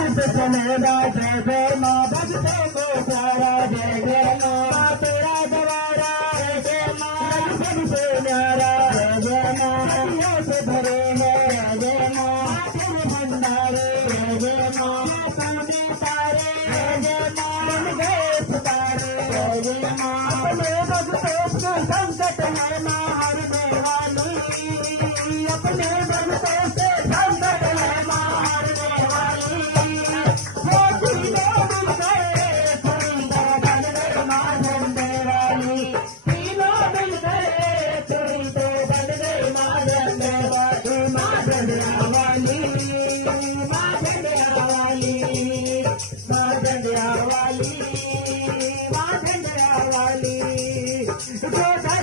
जय जय माँ भक्तों को सारा जय जय माँ तेरा दवारा जय जय माँ सबसे न्यारा जय जय माँ नदियों से भरे हैं जय जय माँ तेरे भंडारे जय जय माँ सोने तारे जय जय माँ बन गए सितारे जय जय माँ अपने भक्तों के संकट है माँ हरने वाली अपने भक्तों से संकट है माँ हरने वाली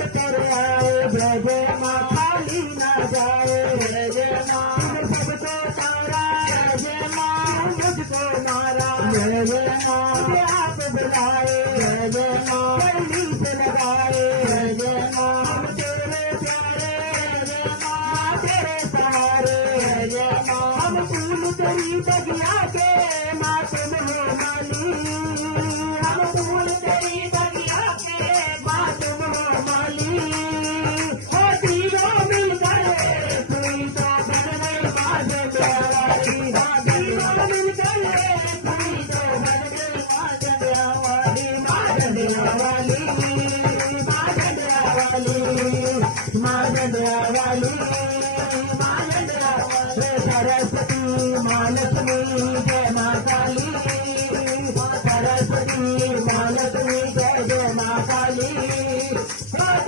जय जय माँ खाली ना जाए जय जय माँ सबको तारा जय जय माँ मुझको मारा जय जय माँ आप बुलाए जय जय माँ गली से लगाए जय जय माँ हम तेरे प्यारे जय जय माँ तेरे सहारे जय जय माँ हम फूल तेरी बगिया के माँ तुम हो माली हम फूल तेरी बगिया के माँ तुम हो माली सरस्वती महालक्ष्मी जय माँ काली सरस्वती महालक्ष्मी जय जय माँ काली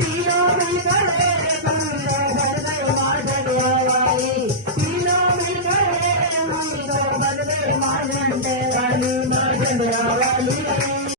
तीनों मिलकर माँ झंडिया वाली तीनों मिलकर बन गए माँ झंडे वाली माँ झंडिया वाली